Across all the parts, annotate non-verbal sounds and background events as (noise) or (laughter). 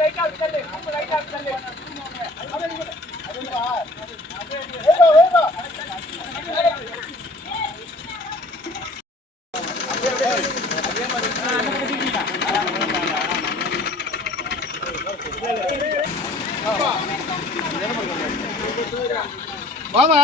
லைட்டா தள்ளு லைட்டா தள்ளு அதே மாமா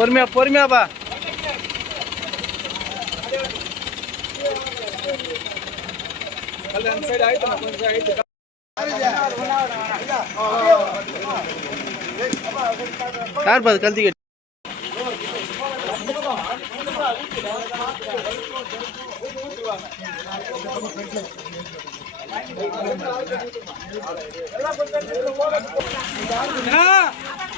பொறுமையா பொறுமையா பா யார் பாது கல்தி கட்டி. ஏய்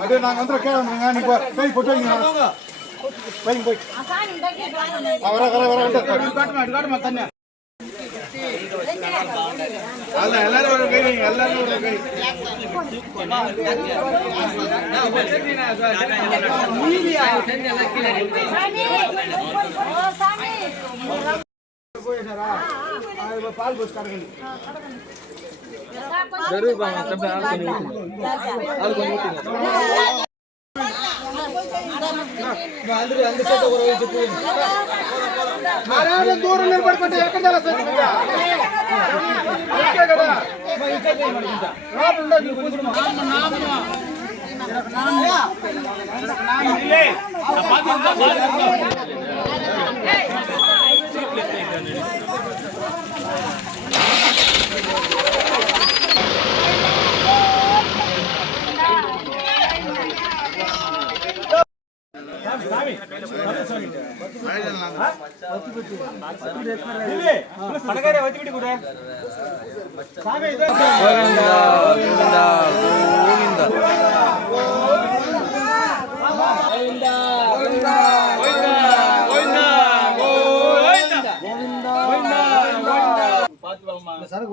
ಅದೇ ನಂಗೆ ಅಂದ್ರೆ ಕೇಳೋಣ ನೀವು ಕೈ ಕೊಟ್ಟು ಬೈ ಬೈ ಅವರ ಅವರ ಅವರ ಕಟ್ ಮಾಡಿ ಕಟ್ ಮಾಡಿ ತನ್ನೆ ಅಲ್ಲ ಎಲ್ಲರೂ ಕೈ ಎಲ್ಲರೂ ಕೈ பால் போச்சு கடகண்டு దూరం నిలబడుకుంటే ఎక్కడ తెలుస్తుంది ఇదే కదా లోపల பணக்காரைய வச்சு விட்டு கூட. கோவிந்தா கோவிந்தா கோவிந்தா கோவிந்தா. சரக்கு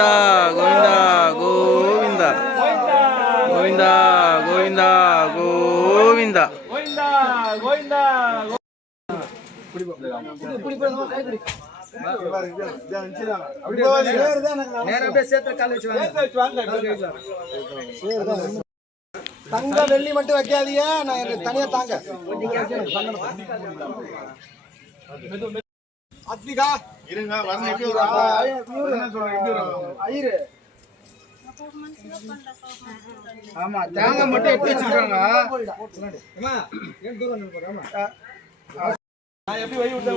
கோவிந்தா கோவிந்தா கோவிந்தா. கோவிந்தா கோவிந்தா கோவிந்தா. தங்க வெள்ளி மட்டும் வைக்காதியா நான் எனக்கு தனியா தாங்க. அத்விகா இருங்க வரணும் எப்படி வரும்? ஐயரு. ஆமா தேங்காய் மட்டும் எப்படி வச்சிருக்காங்க? வழி விட்டா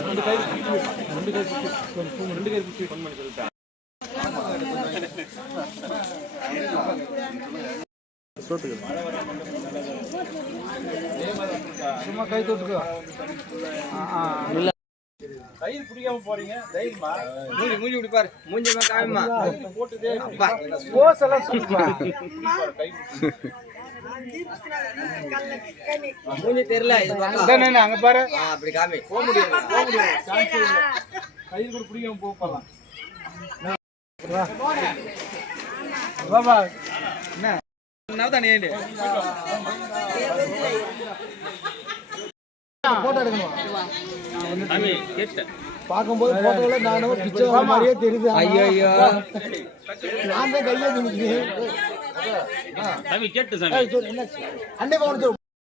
ரெண்டு கை ரெண்டு கை சும்மா கை தொட்டுக்கோ. தயிர் பிடிக்காம போறீங்க தைரியமா? மூஞ்சி மூஞ்சி குடிப்பாரு மூஞ்சி காயமா? போட்டுதே (laughs) மூஞ்சி தெரியல இது அங்க பாரு. அப்படி காமி. போக முடியாது போக கூட பிடிக்காம போக போலாம். பாபா என்ன? போட்டோ எடுக்கணும் பார்க்கும்போது போட்டோல நானும் பிச்சை மாதிரியே தெரியுது ஐயோ ஐயோ நான் தான் கையை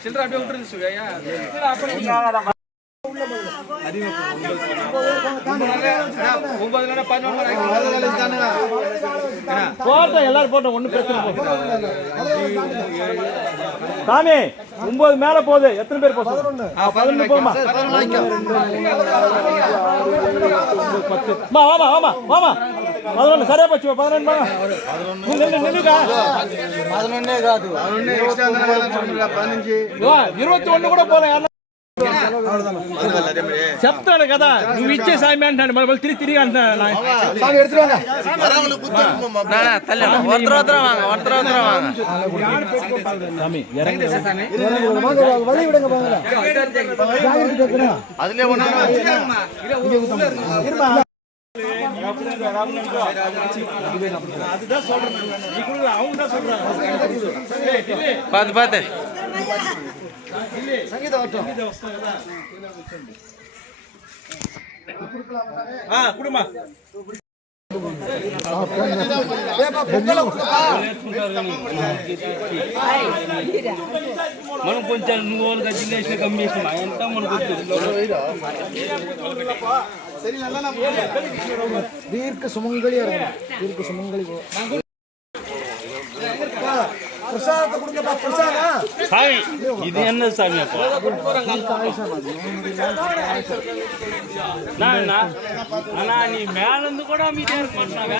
சில்லறை அப்படியே விட்டுருந்து சுவையா ஒன்பது போட்டோம் எல்லாரும் போட்டோம் ஒன்றும் பிரச்சனை சாமி ஒன்பது மேல போகுது. எத்தனை பேர் போகுது? பதினொன்று போமா பத்து வாமா வாமா வாமா. பதினொன்று சரியா போச்சு பதினொன்று இருபத்தி ஒண்ணு கூட போல చెప్తాను కదా నువ్వు ఇచ్చే సామి అంటాను మళ్ళీ తిరిగి తిరిగి అంటున్నాను நானா பார்த்து பார்த்து சங்கீத வட்டம் ஆ. குடுமா. మనం కొంచెం నువ్వు వాళ్ళకి జిల్లేసిన కమ్మేసిన ఎంత మనకు దీర్ఘ సుమంగళి అర్థం దీర్ఘ సుమంగళి பிரசாதத்தை கொடுங்கப்பா பிரசாதம். சாமி இது என்ன சாமி அப்போ? அண்ணா நீ மேலேருந்து கூட அமைதியா இருக்க இது மாதிரி